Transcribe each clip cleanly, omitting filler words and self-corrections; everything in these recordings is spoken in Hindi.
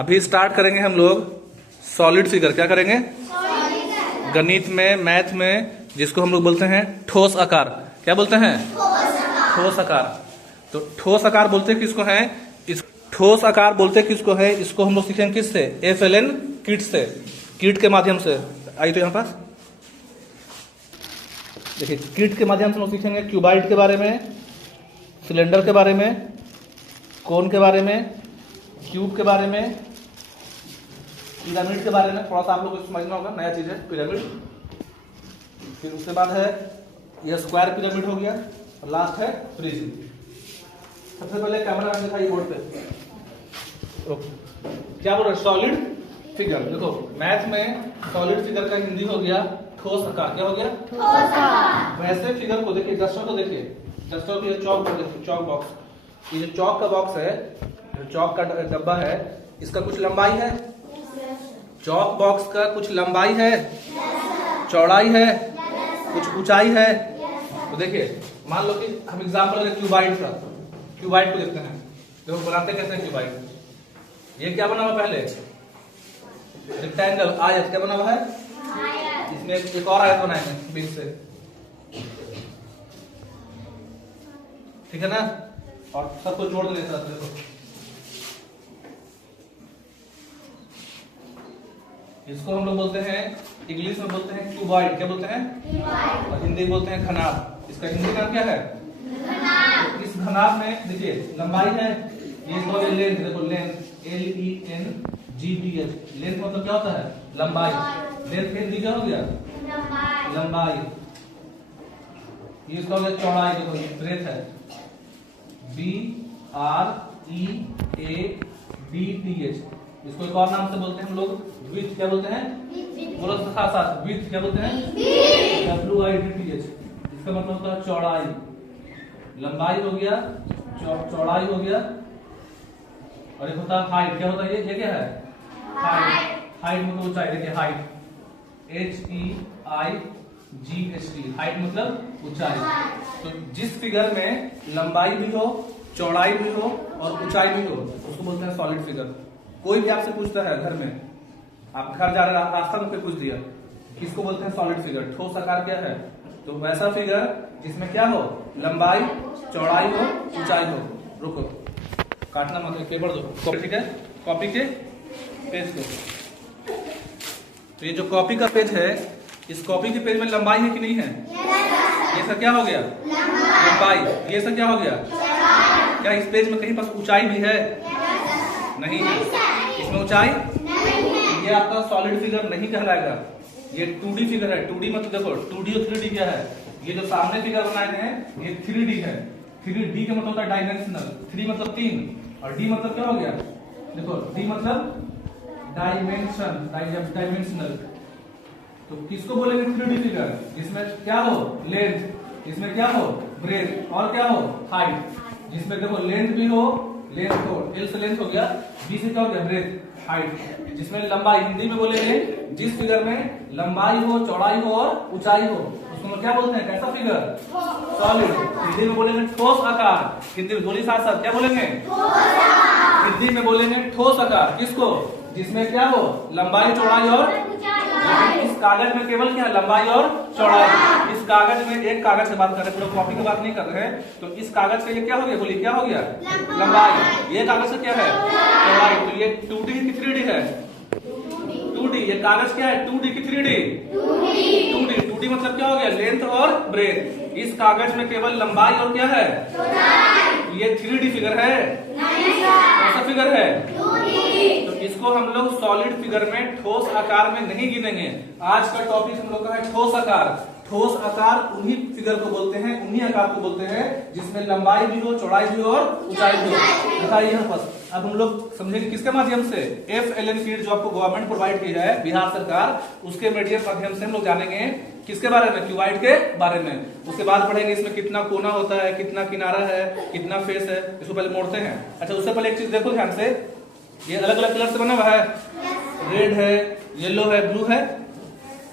अभी स्टार्ट करेंगे हम लोग सॉलिड फिगर। क्या करेंगे? गणित में, मैथ में जिसको हम लोग बोलते हैं ठोस आकार। क्या बोलते हैं? ठोस आकार। तो ठोस आकार बोलते किसको है? इस ठोस आकार बोलते किसको है? इसको हम लोग सीखेंगे किससे? FLN किट से, किट के माध्यम से। आई तो यहाँ पास देखिए, किट के माध्यम से हम लोग सीखेंगे क्यूबाइड के बारे में, सिलेंडर के बारे में, कोन के बारे में, क्यूब के बारे में, पिरामिड के बारे में। थोड़ा सा आप लोग को समझना होगा, नया चीज है पिरामिड। फिर उसके बाद है यह स्क्वायर पिरामिड हो गया, और लास्ट है प्रिज्म। सबसे पहले कैमरा में दिखाइए बोर्ड पे। क्या बोल रहे हैं? Solid figure. देखो मैथ में सॉलिड फिगर का हिंदी हो गया ठोस आकार। क्या हो गया? ठोस आकार। वैसे फिगर को देखिए, डस्टर को देखिए, डस्टर की चौक को देखिए, चौक बॉक्स। ये जो चौक का बॉक्स है, जो चौक का डब्बा है, इसका कुछ लंबाई है? चौक बॉक्स का कुछ लंबाई है, चौड़ाई है, कुछ ऊंचाई है। तो देखिए मान लो कि हम एग्जांपल लें क्यूबाइड का। क्यूबाइड को देखते हैं। देखो बनाते कैसे हैं क्यूबाइड। ये क्या बना हुआ? पहले रेक्टेंगल, आयत। क्या बना हुआ है? इसमें एक और आयत बनाएंगे बीच से, ठीक है ना? और सबको जोड़ देने साथ। देखो इसको हम लोग बोलते हैं, इंग्लिश में बोलते हैं क्यूबाइड। क्या बोलते हैं? क्यूबाइड। और हिंदी में बोलते हैं घनाभ। इसका हिंदी नाम क्या है? घनाभ। इस घनाभ में देखिए लंबाई है, ये इसको लेंथ। देखो लेंथ, LENGTH। लेंथ मतलब क्या होता है? लंबाई। लेंथ हिंदी क्या हो गया? लंबाई। ये इसका हो गया चौड़ाई। देखो ये ब्रेथ है, BREATH। इसको एक और नाम से बोलते हैं हम लोग विड्थ। क्या बोलते हैं? बोलो साथ साथ, विड्थ। क्या बोलते हैं? WIDTH। इसका मतलब होता है चौड़ाई। लंबाई हो गया, चौड़ाई हो गया, और एक होता है हाइट। क्या होता है? ये क्या है? हाइट। हाइट मतलब ऊंचाई। देखिए हाइट, HEIGHT। हाइट मतलब ऊंचाई। तो जिस फिगर में लंबाई भी हो, चौड़ाई भी हो और ऊंचाई भी हो, उसको बोलते हैं सॉलिड फिगर। कोई भी आपसे पूछता है घर में, आप घर जा रहे रास्ता में कोई पूछ दिया, किसको बोलते हैं? Solid figure. ठोस आकार क्या है? तो वैसा फिगर जिसमें क्या हो? लंबाई, चौड़ाई हो, ऊंचाई हो। रुको, काटना मत, पेपर दो। ठीक है, कॉपी के पेज को। तो ये जो कॉपी का पेज है, इस कॉपी के पेज में लंबाई है कि नहीं है? ये सब क्या हो गया? लंबाई। ये सब क्या हो गया? क्या इस पेज में कहीं पास ऊंचाई भी है? नहीं है। इसमें ऊंचाई नहीं। ये आपका सॉलिड फिगर नहीं कहलाएगा, ये 2D फिगर है। 2D मतलब देखो 2D और 3D क्या है? ये जो सामने फिगर बनाए हैं ये 3D है। 3D का मतलब होता है डायमेंशनल। 3 मतलब 3 और D मतलब क्या हो गया? देखो D मतलब डायमेंशन, डायमेंशनल। तो किसको बोलेंगे 3D फिगर? जिसमें क्या हो? लेंथ, जिसमें क्या हो? ब्रेथ, और क्या हो? हाइट। जिसमें देखो लेंथ भी हो, लेंथ हो, L से लेंथ हो गया, B से क्या हो गया? Breadth, height. जिसमें लंबाई, हिंदी में बोलेंगे जिस फिगर में लंबाई हो, चौड़ाई हो और ऊंचाई हो, उसको क्या बोलते हैं? कैसा फिगर? सॉलिड। हिंदी में बोलेंगे ठोस आकार। हिंदी में बोली साथ साथ, क्या बोलेंगे? हिंदी में बोलेंगे ठोस आकार। किसको? जिसमें क्या हो? लंबाई, चौड़ाई और इस कागज में केवल क्या? लंबाई और चौड़ाई। इस कागज में, एक कागज से बात कर रहे हैं, पूरा कॉपी की बात नहीं कर रहे हैं। तो इस कागज का ये क्या हो गया? बोलिए क्या हो गया? लंबाई। ये कागज का क्या है? चौड़ाई। तो ये 2D की 3D है? 2D। ये कागज क्या है? 2D की 3D? 2D मतलब क्या हो गया? लेंथ और ब्रेथ। इस कागज में केवल लंबाई और क्या है? ये 3D फिगर है? कैसा फिगर है? तो इसको हम लोग सॉलिड फिगर में ठोस आकार में नहीं गिनेंगे। आज का टॉपिक हम लोग का है ठोस आकार। ठोस आकार उन्हीं फिगर को बोलते हैं, उन्हीं आकार को बोलते हैं जिसमें लंबाई भी हो, चौड़ाई भी हो और ऊंचाई भी हो। बताइए यहाँ पर अब हम लोग समझेंगे किसके माध्यम से? FLN किट जो आपको गवर्नमेंट प्रोवाइड की है, बिहार सरकार, उसके मीडियम माध्यम से हम लोग जानेंगे किसके बारे में? क्यूबाइड के बारे में। उसके बाद पढ़ेंगे इसमें कितना कोना होता है, कितना किनारा है, कितना फेस है। इसको पहले मोड़ते हैं। अच्छा, उससे पहले एक चीज देखो ध्यान से, ये अलग अलग कलर से बना हुआ है, रेड है, येलो है, ब्लू है।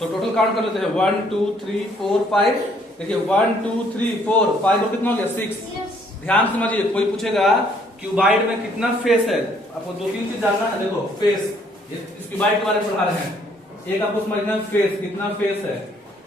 तो टोटल काउंट कर लेते हैं 1 2 3 4 5। देखिए 1 2 3 4 5 और कितना हो गया? 6। ध्यान समझिए, कोई पूछेगा क्यूबाइड में कितना फेस है, आपको दो तीन चीज जानना है। देखो फेस, इस क्यूबाइड के बारे में पढ़ा रहे हैं। एक आपको समझना है फेस, कितना फेस है।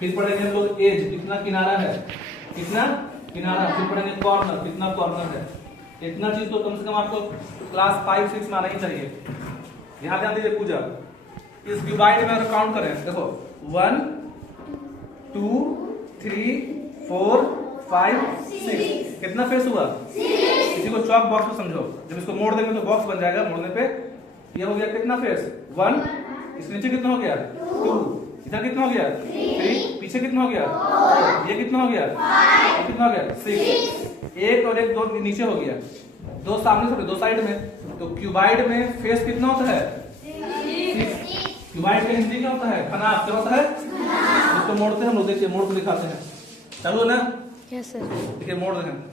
फिर पढ़ेंगे हम लोग एज, कितना किनारा है, कितना किनारा। फिर पढ़ेंगे कॉर्नर, कितना कॉर्नर है। इतना चीज तो कम से कम आपको क्लास 5-6 में आना ही चाहिए। यहाँ ध्यान दीजिए पूजा, इस क्यूबाइड में अगर काउंट करें, देखो 1 2 3 4 5 6, कितना फेस हुआ? इसी को चॉक बॉक्स में समझो। जब इसको मोड़ देंगे तो बॉक्स बन जाएगा। मोड़ने पे ये हो गया कितना फेस? 1। इसके नीचे कितना हो गया? 2। इधर कितना हो गया? 3। पीछे कितना हो गया? ये कितना हो गया? ये कितना हो गया? 6। एक और एक, दो नीचे हो गया, दो सामने से, दो साइड में। तो क्यूबाइड में फेस कितना होता है? 6। क्यूबाइड का हिंदी क्या होता है? खनाब। क्या होता है? इसको मोड़ते हैं हम लोग, देखिए मोड़ को दिखाते हैं। चलो ना, यस सर। देखिए मोड़ रहे हैं।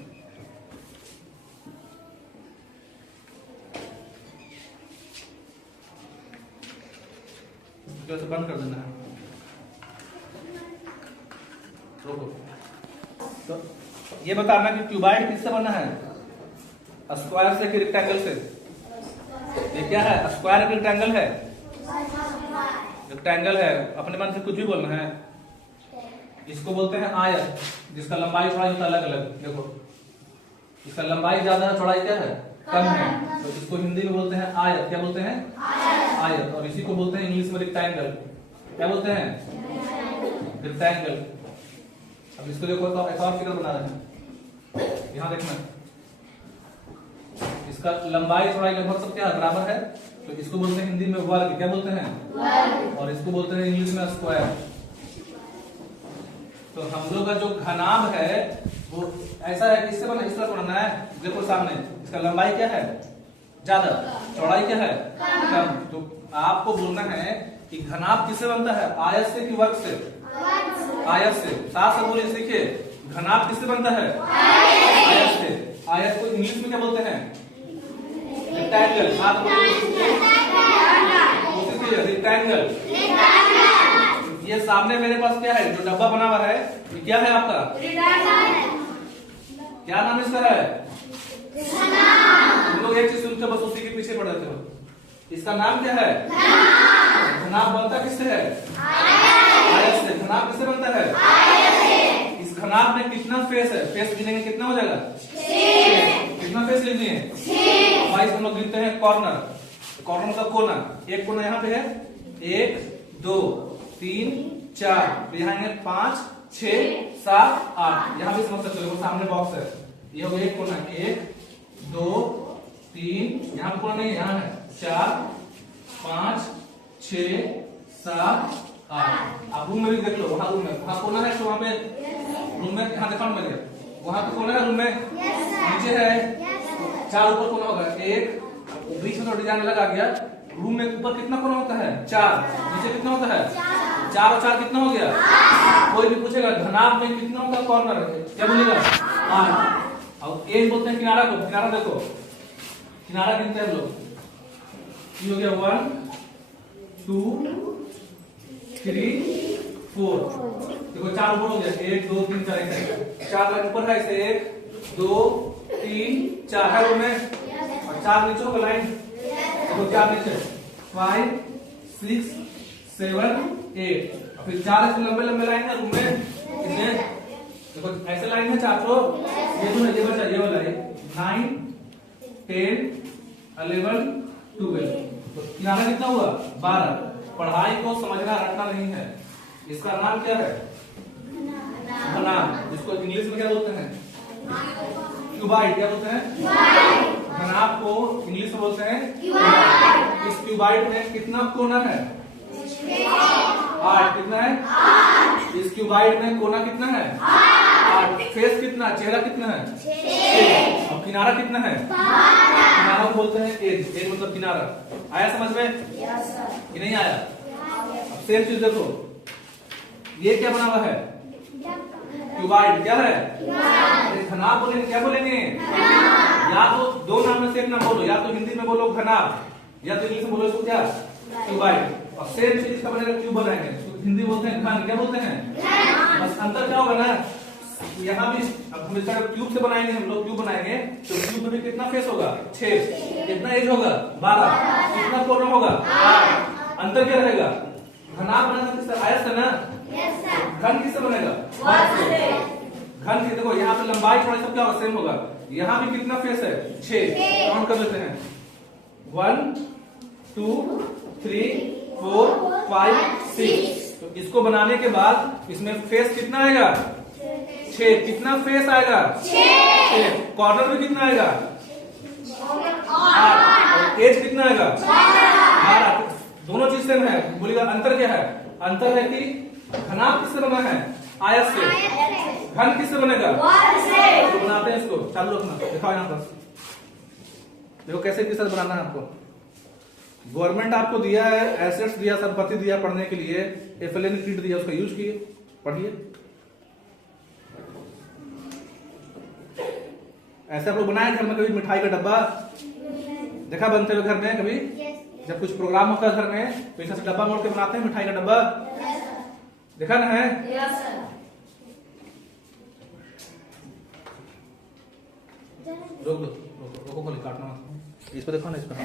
से बंद कर देना है। रोको। तो ये बताना कि क्यूबाइड किससे बना है? स्क्वायर से कि रेक्टेंगल से? ये क्या है? स्क्वायर कि रेक्टेंगल है? रेक्टेंगल है। अपने मन से कुछ भी बोलना है। इसको बोलते हैं आयत, जिसका लंबाई चौड़ाई होता है अलग अलग। देखो इसका लंबाई ज्यादा है, चौड़ाई क्या है? कम है। तो इसको हिंदी में बोलते हैं आयत। क्या बोलते हैं? आयत। और इसी को बोलते हैं इंग्लिश में रेक्टेंगल। क्या बोलते हैं? रेक्टेंगल। अब इसको देखो तो एक और फिगर बना रहे हैं। यहाँ देखना, इसका लंबाई चौड़ाई लगभग सब क्या बराबर है। तो इसको बोलते हैं हिंदी में वर्ग। क्या बोलते हैं? वर्ग। और इसको बोलते हैं इंग्लिश में स्क्वायर। तो हम लोग का जो घनाभ है वो ऐसा है कि इससे बना, इस तरह बनना है। देखो सामने, इसका लंबाई क्या है? ज्यादा, चौड़ाई क्या है? कम। तो आपको बोलना है कि घनाभ किससे बनता है? आयत से कि वर्ग से? आयत से। साफ से बोलिए, सीखिए, घनाभ किससे बनता है? आयत से। आयत को इंग्लिश में क्या बोलते हैं? रेक्टेंगल। रेक्टेंगल। ये सामने मेरे पास क्या है? जो डब्बा बना हुआ है, ये क्या है आपका? क्या नाम इसका है? तुम लोग एक चीज सुनते हो, बस उसी के पीछे पड़ जाते हो। इसका नाम क्या है? घनाभ बनता किससे है? आयत से। घनाभ किससे बनता है? इस घनाभ में कितना फेस है? फेस गिनेंगे कितना हो जाएगा? 6। कितना फेस लीजिए? 6। भाई हम लोग गिनते हैं कॉर्नर। कॉर्नर का कोना, एक कोना यहाँ पे है, 1 2 3 4, तो यहाँ 5 6 7 8। यहाँ भी समझ सकते हो, सामने बॉक्स है। ये हो गया एक कोना, 1 2 3, यहाँ कोना नहीं, यहाँ है 4 5 6 7 8। आप रूम में भी देख लो, वहाँ रूम में, वहाँ कोना है, तो वहाँ पे रूम में, यहाँ देखा मैंने, वहाँ पे कोना है रूम में, नीचे है 4, ऊपर कोना होगा 1, बीच में थोड़ा डिजाइन अलग आ गया। रूम में ऊपर कितना कोना होता है? 4। नीचे कितना होता है? 4 और 4 कितना हो गया? कोई भी पूछेगा घनाभ में कितना होगा कॉर्नर, क्या बोलेगा? 8। और एक बोलते हैं किनारा को। किनारा देखो, किनारा गिनते हैं हम लोग। ये हो गया 1 2 3 4। देखो 4 ऊपर हो गया, 1 2 3 4, 4 लाइन ऊपर है, इसे 1 2 3 4 है रूम में, और 4 नीचे होगा लाइन। देखो 4 नीचे, 5 6 7 8, फिर 4 ऐसे लंबे लंबे लाइन है रूम में। कितने? देखो ऐसे लाइन है 4 तो ये तो ये बचा, ये वाला है 9 10 11 12। तो किनारा कितना हुआ? 12। पढ़ाई को समझना रटना नहीं है। इसका नाम क्या है? घनाभ, जिसको इंग्लिश में क्या बोलते हैं? क्यूबाइड। क्या बोलते हैं? घनाभ को इंग्लिश में बोलते हैं क्यूबाइड। इस क्यूबाइड में कितना कोना है? 8। कितना है? 8। इस क्यूबाइड में कोना कितना है? 8। फेस कितना? चेहरा कितना है? 6। और किनारा कितना है? किनारा को बोलते हैं एज। एज मतलब किनारा। आया समझ में? कि नहीं आया? अब सेम चीज देखो, ये क्या बना हुआ है? क्यूबाइड। क्या है? घनाभ बोलेंगे, क्या बोलेंगे? या तो दो नाम में से एक नाम बोलो, या तो हिंदी में बोलो घनाभ, या तो इंग्लिश में बोलो इसको क्या? क्यूबाइड। और सेम चीज इसका बनेगा क्यूब बनाएंगे, तो हिंदी बोलते हैं घन। क्या बोलते हैं? बस अंतर क्या होगा ना? यहाँ भी अब हम इसका क्यूब से बनाएंगे, हम लोग क्यूब बनाएंगे तो क्यूब में भी कितना फेस होगा 6, कितना एज होगा 12, कितना कॉर्नर होगा 8, अंतर क्या रहेगा? घनाभ बना किससे? आयत से ना। घन किससे बनेगा? घन की देखो यहाँ पे लंबाई चौड़ाई सब क्या होगा? सेम होगा। यहाँ भी कितना फेस है 6, काउंट कर लेते हैं 1 2 3 4 5 6। तो इसको बनाने के बाद इसमें फेस कितना आएगा 6, कितना फेस आएगा 6, कॉर्नर में कितना आएगा 8, और एज कितना आएगा 12। दोनों चीज सेम है, बोलिएगा अंतर क्या है? अंतर है कि घनाभ किससे बना है? आयत से। घन किससे बनेगा? तो बनाते हैं इसको, चालू रखना, दिखाओ यहाँ पर। देखो कैसे किस तरह बनाना है आपको। गवर्नमेंट आपको दिया है, एसेट्स दिया, संपत्ति दिया पढ़ने के लिए, FLN किट दिया, उसका यूज किए, पढ़िए। ऐसे आप लोग बनाए घर में कभी मिठाई का डब्बा देखा बनते हुए घर में? कभी जब कुछ प्रोग्राम होता है घर में तो ऐसा डब्बा मोड़ के बनाते हैं मिठाई का डब्बा, देखा ना है? रोक दो, रोको, गोली काटना मत। इस पर देखो ना, इस पर।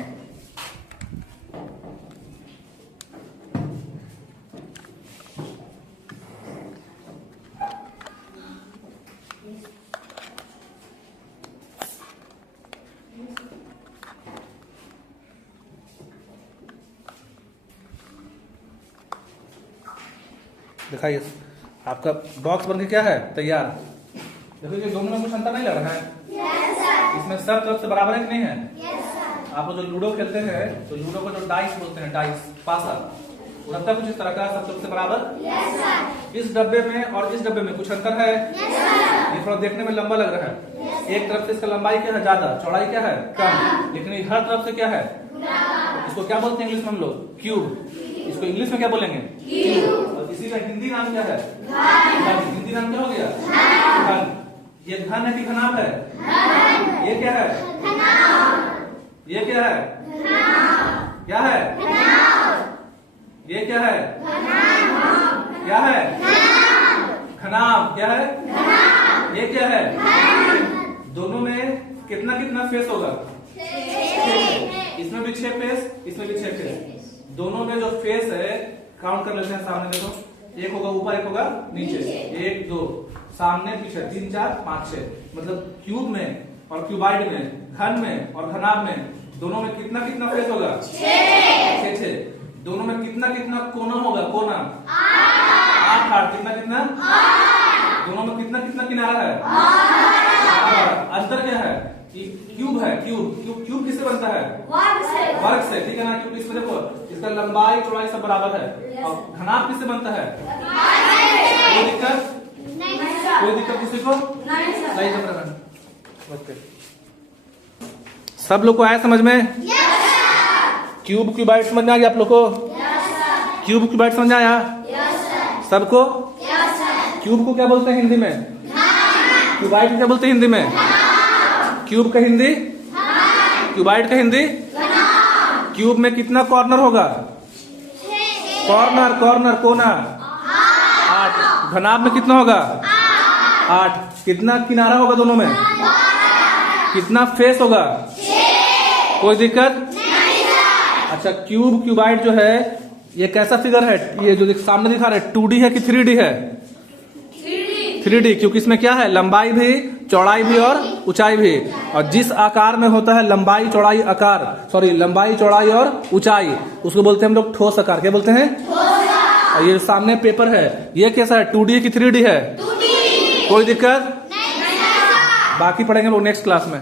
दिखाइए, आपका बॉक्स बनके क्या है? तैयार। देखो ये दोनों में कुछ अंतर नहीं लग रहा है? इसमें सब तरफ से बराबर है कि नहीं है? आप लोग जो लूडो खेलते हैं तो लूडो को जो डाइस बोलते हैं, डाइस पासा, वो लगता है कुछ इस तरह का, सब तरफ से बराबर। इस डब्बे में और इस डब्बे में कुछ अंतर है? ये थोड़ा देखने में लंबा लग रहा है। एक तरफ से इसका लंबाई क्या है? ज्यादा, चौड़ाई क्या है? कम। लेकिन हर तरफ से क्या है? इसको क्या बोलते हैं इंग्लिश में हम लोग? क्यूब। इसको इंग्लिश में क्या बोलेंगे? क्यूब। और इसी का हिंदी नाम क्या है? घन। हिंदी नाम क्या हो गया? घन। ये घन है कि घनाभ है? ये क्या है? ये क्या है? क्या है? ये क्या है? क्या है? घनाभ। क्या है? ये क्या है? दोनों में कितना कितना फेस होगा? इसमें भी 6 फेस, इसमें भी 6 फेस। दोनों में जो फेस है काउंट कर लेते हैं। सामने देखो, एक होगा ऊपर, एक होगा नीचे। 1 2, सामने पीछे 3 4 5 6। मतलब क्यूब में और क्यूबाइड में, घन में और घनाभ में, दोनों में कितना कितना फेस होगा? 6। दोनों में कितना कितना कोना होगा? कोना 8। कितना कितना? दोनों में कितना कितना किनारा है? अंतर क्या है? क्यूब है, क्यूब किससे बनता है? वर्ग से, ठीक है ना? क्यूब इसमें देखो, इसका लंबाई चौड़ाई सब बराबर है। और घनाभ किससे बनता है? कोई दिक्कत? कोई दिक्कत किसी को? नहीं। ओके, सब लोग को आया समझ में? क्यूब क्यूबाइड समझ में आ गया आप लोग को? क्यूब क्यूबाइड समझ आया सबको? क्यूब को क्या बोलते हैं हिंदी में? क्यूबाइड को क्या बोलते हैं हिंदी में? क्यूब का हिंदी? क्यूबाइड का हिंदी? क्यूब में कितना कॉर्नर होगा? कॉर्नर कोना 8। घनाभ में कितना होगा? 8। कितना किनारा होगा दोनों में? कितना फेस होगा? कोई दिक्कत? अच्छा, क्यूब क्यूबाइड जो है ये कैसा फिगर है? ये जो सामने दिखा रहा है 2D है कि 3D है? 3D, क्योंकि इसमें क्या है? लंबाई भी, चौड़ाई भी और ऊंचाई भी। और जिस आकार में होता है लंबाई चौड़ाई और ऊंचाई, उसको बोलते हैं हम लोग ठोस आकार। क्या बोलते हैं? और ये सामने पेपर है, ये कैसा है? 2D है कि 3D है? 2D। कोई दिक्कत? बाकी पढ़ेंगे लोग नेक्स्ट क्लास में।